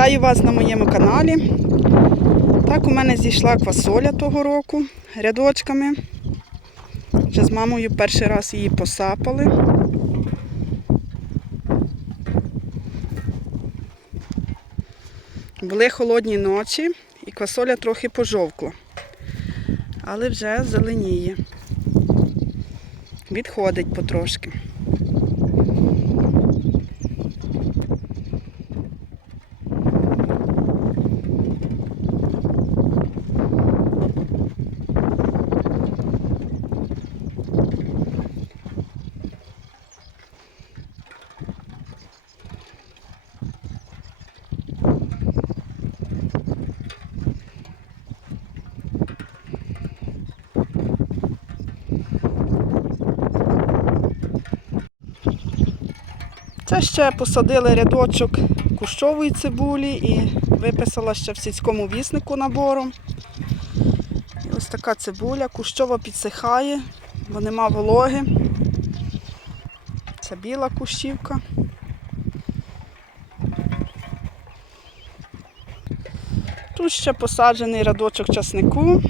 Вітаю вас на моєму каналі. Так, у мене зійшла квасоля того року рядочками. Вже з мамою перший раз її посапали. Були холодні ночі і квасоля трохи пожовкла, але вже зеленіє. Відходить потрошки. Це ще посадили рядочок кущової цибулі і виписала ще в сільському віснику набором. Ось така цибуля, кущова підсихає, бо нема вологи. Це біла кущівка. Тут ще посаджений рядочок часнику.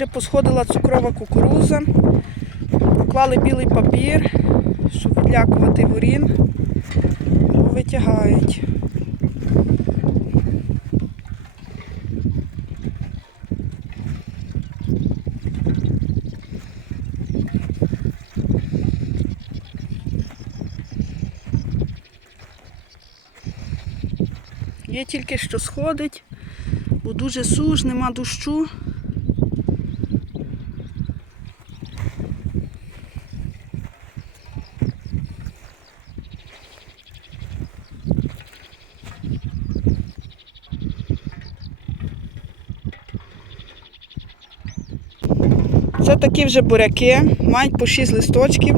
Вже посходила цукрова кукуруза. Поклали білий папір, щоб відлякувати ворін, бо витягають. Є тільки що сходить, бо дуже суш, нема дощу. Це такі вже буряки, мають по 6 листочків.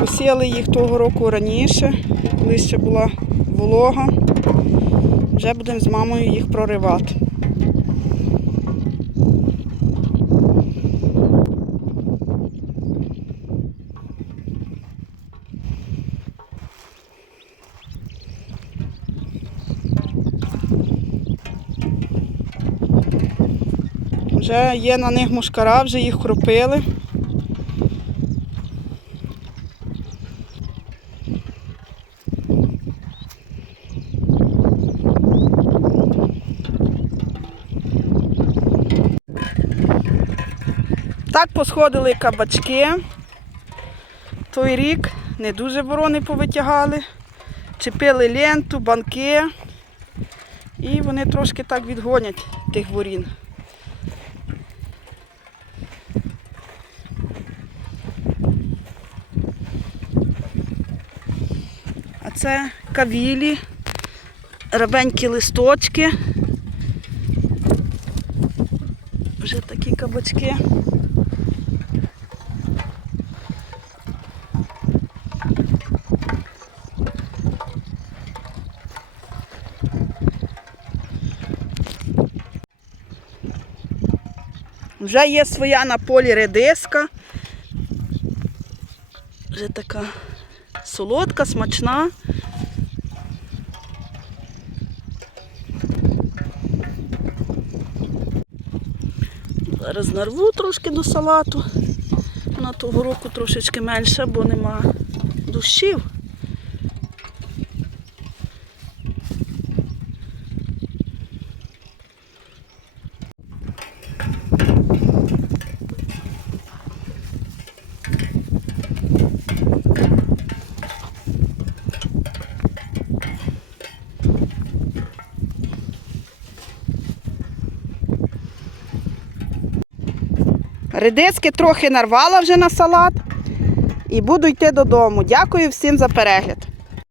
Посіяли їх того року раніше, коли ще була волога. Вже будемо з мамою їх проривати. Вже є на них мушкара, вже їх кропили. Так посходили кабачки. Той рік не дуже ворони повитягали. Чепили ленту, банки. І вони трошки так відгонять тих ворін. Це кавілі, рабенькі листочки. Вже такі кабачки. Вже є своя на полі редиска. Вже така солодка, смачна. Зараз нарву трошки до салату. На того року трошечки менше, бо нема дощів. Редиски трохи нарвала вже на салат і буду йти додому. Дякую всім за перегляд.